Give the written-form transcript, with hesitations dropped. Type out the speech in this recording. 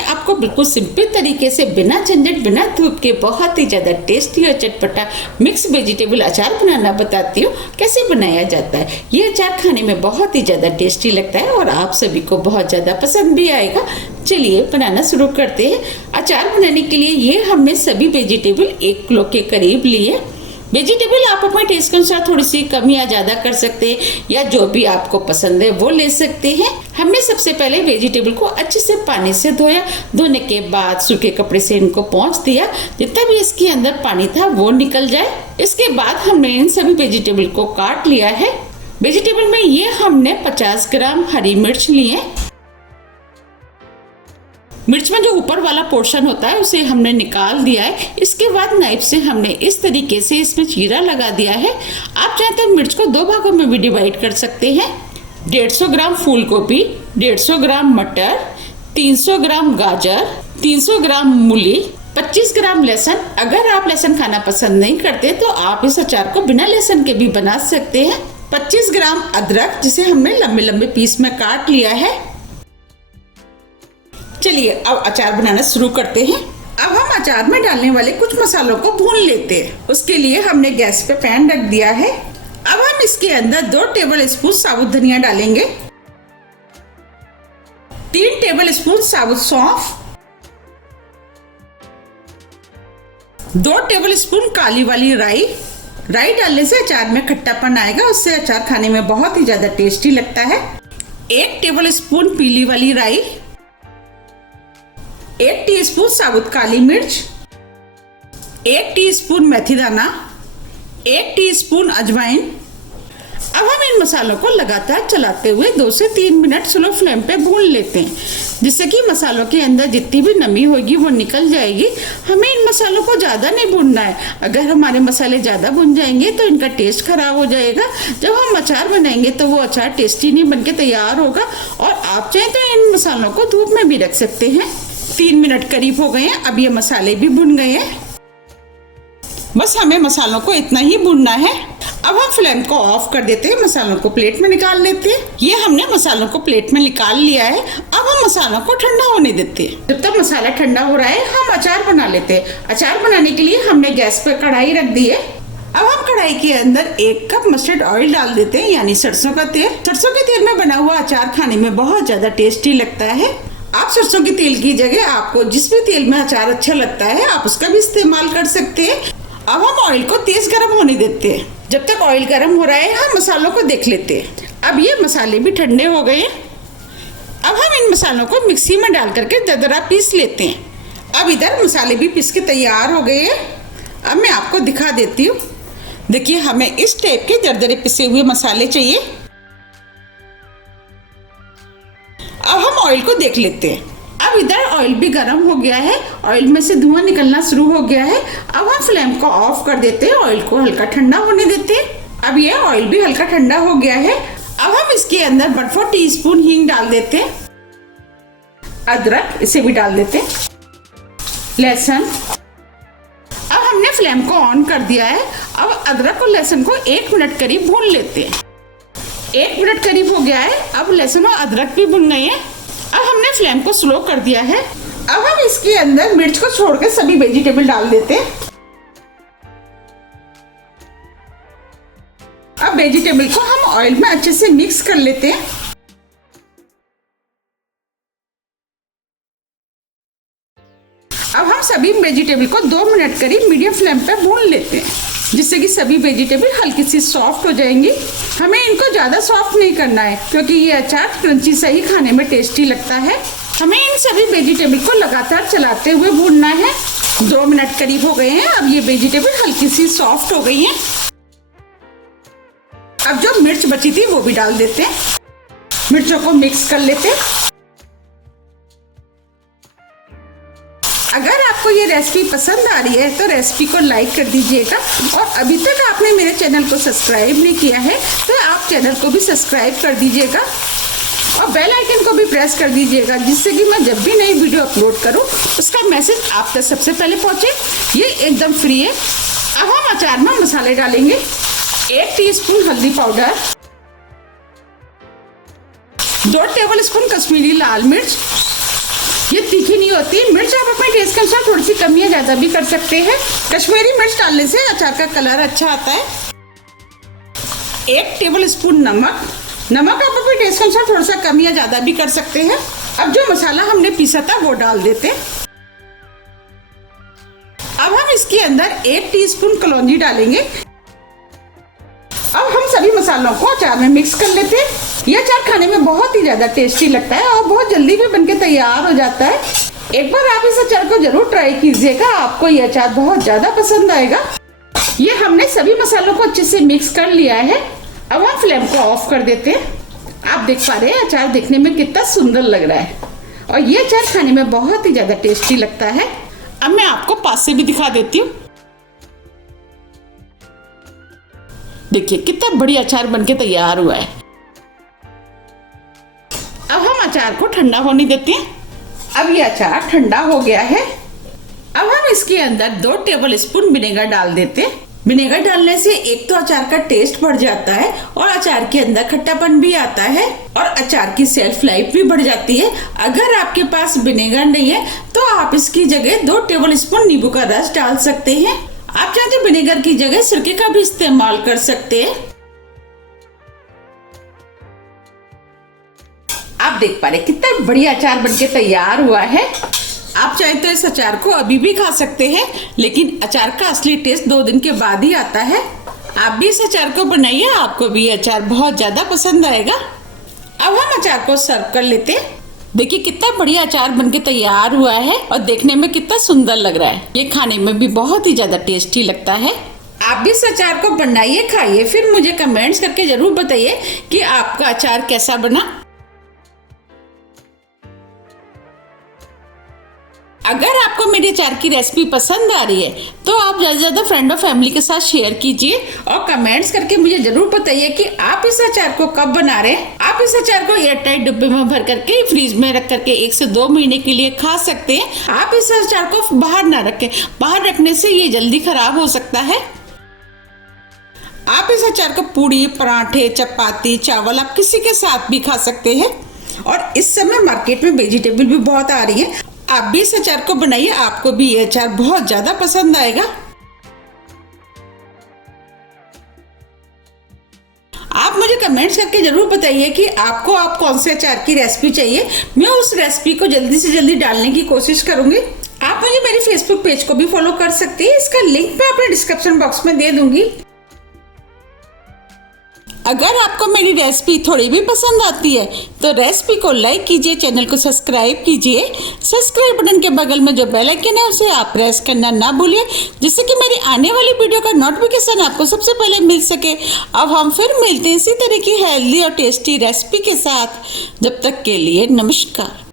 मैं आपको बिल्कुल सिंपल तरीके से बिना झंझट बिना धूप के बहुत ही ज़्यादा टेस्टी और चटपटा मिक्स वेजिटेबल अचार बनाना बताती हूँ कैसे बनाया जाता है। ये अचार खाने में बहुत ही ज़्यादा टेस्टी लगता है और आप सभी को बहुत ज़्यादा पसंद भी आएगा। चलिए बनाना शुरू करते हैं। अचार बनाने के लिए ये हमने सभी वेजिटेबल 1 किलो के करीब लिए। वेजिटेबल आप अपने टेस्ट के अनुसार थोड़ी सी कम या ज़्यादा कर सकते हैं या जो भी आपको पसंद है वो ले सकते हैं। हमने सबसे पहले वेजिटेबल को अच्छे से पानी से धोया। धोने के बाद सूखे कपड़े से इनको पोंछ दिया, जितना भी इसके अंदर पानी था वो निकल जाए। इसके बाद हमने इन सभी वेजिटेबल को काट लिया है। वेजिटेबल में ये हमने 50 ग्राम हरी मिर्च लिए। मिर्च में जो ऊपर वाला पोर्शन होता है उसे हमने निकाल दिया है। इसके बाद नाइफ से हमने इस तरीके से इसमें चीरा लगा दिया है। आप चाहें तो मिर्च को 2 भागों में भी डिवाइड कर सकते हैं। 150 ग्राम फूल गोभी, 150 ग्राम मटर, 300 ग्राम गाजर, 300 ग्राम मूली, 25 ग्राम लहसुन। अगर आप लहसुन खाना पसंद नहीं करते तो आप इस अचार को बिना लहसुन के भी बना सकते हैं। 25 ग्राम अदरक जिसे हमने लंबे लंबे पीस में काट लिया है। चलिए अब अचार बनाना शुरू करते हैं। अब हम अचार में डालने वाले कुछ मसालों को भून लेते हैं। उसके लिए हमने गैस पे पैन रख दिया है। अब हम इसके अंदर 2 टेबल स्पून साबुत धनिया डालेंगे, 3 टेबल स्पून साबुत सौंफ, 2 टेबल स्पून काली वाली राई। राई डालने से अचार में खट्टापन आएगा, उससे अचार खाने में बहुत ही ज्यादा टेस्टी लगता है। 1 टेबल स्पून पीली वाली राई, 1 टीस्पून साबुत काली मिर्च, 1 टीस्पून मेथी दाना, 1 टीस्पून अजवाइन। अब हम इन मसालों को लगातार चलाते हुए 2 से 3 मिनट स्लो फ्लेम पे भून लेते हैं, जिससे कि मसालों के अंदर जितनी भी नमी होगी वो निकल जाएगी। हमें इन मसालों को ज़्यादा नहीं भूनना है। अगर हमारे मसाले ज़्यादा भुन जाएंगे तो इनका टेस्ट खराब हो जाएगा। जब हम अचार बनाएंगे तो वो अचार टेस्टी नहीं बनके तैयार होगा। और आप चाहें तो इन मसालों को धूप में भी रख सकते हैं। 3 मिनट करीब हो गए हैं। अब ये मसाले भी भुन गए हैं। बस हमें मसालों को इतना ही भुनना है। अब हम फ्लेम को ऑफ कर देते हैं, मसालों को प्लेट में निकाल लेते हैं। ये हमने मसालों को प्लेट में निकाल लिया है। अब हम मसालों को ठंडा होने देते हैं। जब तक मसाला ठंडा हो रहा है हम अचार बना लेते हैं। अचार बनाने के लिए हमने गैस पर कढ़ाई रख दी है। अब हम कढ़ाई के अंदर 1 कप मस्टर्ड ऑयल डाल देते हैं, यानी सरसों का तेल। सरसों के तेल में बना हुआ अचार खाने में बहुत ज्यादा टेस्टी लगता है। आप सरसों के तेल की जगह आपको जिस भी तेल में अचार अच्छा लगता है आप उसका भी इस्तेमाल कर सकते हैं। अब हम ऑयल को तेज गर्म होने देते हैं। जब तक ऑयल गर्म हो रहा है हम मसालों को देख लेते हैं। अब ये मसाले भी ठंडे हो गए हैं। अब हम इन मसालों को मिक्सी में डाल करके दरदरा पीस लेते हैं। अब इधर मसाले भी पीस के तैयार हो गए हैं। अब मैं आपको दिखा देती हूँ। देखिए हमें इस टाइप के दरदरे पिसे हुए मसाले चाहिए। अब हम ऑयल को देख लेते हैं। अब इधर ऑयल भी गर्म हो गया है, ऑयल में से धुआं निकलना शुरू हो गया है। अब हम फ्लेम को ऑफ कर देते हैं, ऑयल को हल्का ठंडा होने देते हैं। अब ये ऑयल भी हल्का ठंडा हो गया है। अब हम इसके अंदर 1/4 टीस्पून हींग डाल देते हैं। अदरक इसे भी डाल देते हैं। लहसुन। अब हमने फ्लेम को ऑन कर दिया है। अब अदरक और लहसुन को 1 मिनट करीब भून लेते हैं। 1 मिनट करीब हो गया है। अब लहसुन और अदरक भी भुन गए हैं। अब हमने फ्लेम को स्लो कर दिया है। अब हम इसके अंदर मिर्च को छोड़कर सभी वेजिटेबल डाल देते हैं। अब वेजिटेबल को हम ऑयल में अच्छे से मिक्स कर लेते हैं। अब हम सभी वेजिटेबल को 2 मिनट करीब मीडियम फ्लेम पे भून लेते हैं, जिससे कि सभी वेजिटेबल हल्की सी सॉफ्ट हो जाएंगी। हमें इनको ज़्यादा सॉफ्ट नहीं करना है क्योंकि ये अचार क्रंची से ही खाने में टेस्टी लगता है। हमें इन सभी वेजिटेबल को लगातार चलाते हुए भूनना है। 2 मिनट करीब हो गए हैं। अब ये वेजिटेबल हल्की सी सॉफ्ट हो गई हैं। अब जो मिर्च बची थी वो भी डाल देते हैं। मिर्चों को मिक्स कर लेते हैं। अगर आपको ये रेसिपी पसंद आ रही है तो रेसिपी को लाइक कर दीजिएगा। और अभी तक आपने मेरे चैनल को सब्सक्राइब नहीं किया है तो आप चैनल को भी सब्सक्राइब कर दीजिएगा और बेल आइकन को भी प्रेस कर दीजिएगा, जिससे कि मैं जब भी नई वीडियो अपलोड करूं उसका मैसेज आप तक सबसे पहले पहुंचे। ये एकदम फ्री है। अब हम अचार में मसाले डालेंगे। 1 टीस्पून हल्दी पाउडर, 2 टेबल स्पून कश्मीरी लाल मिर्च, ये तीखी नहीं होती। मिर्च आप अपने टेस्ट के अनुसार थोड़ी सी कम या ज्यादा भी कर सकते हैं। कश्मीरी मिर्च डालने से अचार का कलर अच्छा आता है। 1 टेबल स्पून नमक। नमक आप अपने टेस्ट के अनुसार थोड़ा सा कम या ज्यादा भी कर सकते हैं। अब जो मसाला हमने पीसा था वो डाल देते हैं। अब हम इसके अंदर 1 टीस्पून कलौंजी डालेंगे। अब हम सभी मसालों को अचार में मिक्स कर लेते हैं। ये अचार खाने में बहुत ही ज्यादा टेस्टी लगता है और बहुत जल्दी भी बनके तैयार हो जाता है। एक बार आप इस अचार को जरूर ट्राई कीजिएगा, आपको ये अचार बहुत ज्यादा पसंद आएगा। ये हमने सभी मसालों को अच्छे से मिक्स कर लिया है। अब हम फ्लेम को ऑफ कर देते हैं। आप देख पा रहे हैं अचार देखने में कितना सुंदर लग रहा है और ये अचार खाने में बहुत ही ज्यादा टेस्टी लगता है। अब मैं आपको पास से भी दिखा देती हूँ। देखिए कितना बढ़िया अचार बनके तैयार हुआ है। अब हम अचार को ठंडा होने देते हैं। अब ये अचार ठंडा हो गया है। अब हम इसके अंदर 2 टेबल स्पून विनेगर डाल देते हैं। विनेगर डालने से एक तो अचार का टेस्ट बढ़ जाता है और अचार के अंदर खट्टापन भी आता है और अचार की शेल्फ लाइफ भी बढ़ जाती है। अगर आपके पास विनेगर नहीं है तो आप इसकी जगह 2 टेबल स्पून नींबू का रस डाल सकते हैं। आप चाहे तो विनेगर की जगह सिरके का भी इस्तेमाल कर सकते हैं। आप देख पा रहे कितना बढ़िया अचार बनके तैयार हुआ है। आप चाहे तो इस अचार को अभी भी खा सकते हैं, लेकिन अचार का असली टेस्ट 2 दिन के बाद ही आता है। आप भी इस अचार को बनाइए, आपको भी ये अचार बहुत ज्यादा पसंद आएगा। अब हम अचार को सर्व कर लेते हैं। देखिए कितना बढ़िया अचार बनके तैयार हुआ है और देखने में कितना सुंदर लग रहा है। ये खाने में भी बहुत ही ज्यादा टेस्टी लगता है। आप भी इस अचार को बनाइए, खाइए, फिर मुझे कमेंट्स करके जरूर बताइए कि आपका अचार कैसा बना। अगर आपको मेरे अचार की रेसिपी पसंद आ रही है तो आप ज़्यादा से ज़्यादा फ्रेंड और फैमिली के साथ शेयर कीजिए और कमेंट्स करके मुझे जरूर बताइए कि आप इस अचार को कब बना रहे हैं। आप इस अचार को एयरटाइट डिब्बे में भर करके फ्रीज में रख करके 1 से 2 महीने के लिए खा सकते हैं। आप इस अचार को बाहर ना रखें, बाहर रखने से ये जल्दी खराब हो सकता है। आप इस अचार को पूड़ी, पराठे, चपाती, चावल आप किसी के साथ भी खा सकते हैं। और इस समय मार्केट में वेजिटेबल भी बहुत आ रही है। आप भी इस अचार को बनाइए, आपको भी ये अचार बहुत ज्यादा पसंद आएगा। आप मुझे कमेंट्स करके जरूर बताइए कि आपको कौन से अचार की रेसिपी चाहिए। मैं उस रेसिपी को जल्दी से जल्दी डालने की कोशिश करूंगी। आप मुझे मेरे फेसबुक पेज को भी फॉलो कर सकते हैं, इसका लिंक मैं अपने डिस्क्रिप्शन बॉक्स में दे दूंगी। अगर आपको मेरी रेसिपी थोड़ी भी पसंद आती है तो रेसिपी को लाइक कीजिए, चैनल को सब्सक्राइब कीजिए। सब्सक्राइब बटन के बगल में जो बेल आइकन है उसे आप प्रेस करना ना भूलिए, जिससे कि मेरी आने वाली वीडियो का नोटिफिकेशन आपको सबसे पहले मिल सके। अब हम फिर मिलते हैं इसी तरह की हेल्दी और टेस्टी रेसिपी के साथ। जब तक के लिए नमस्कार।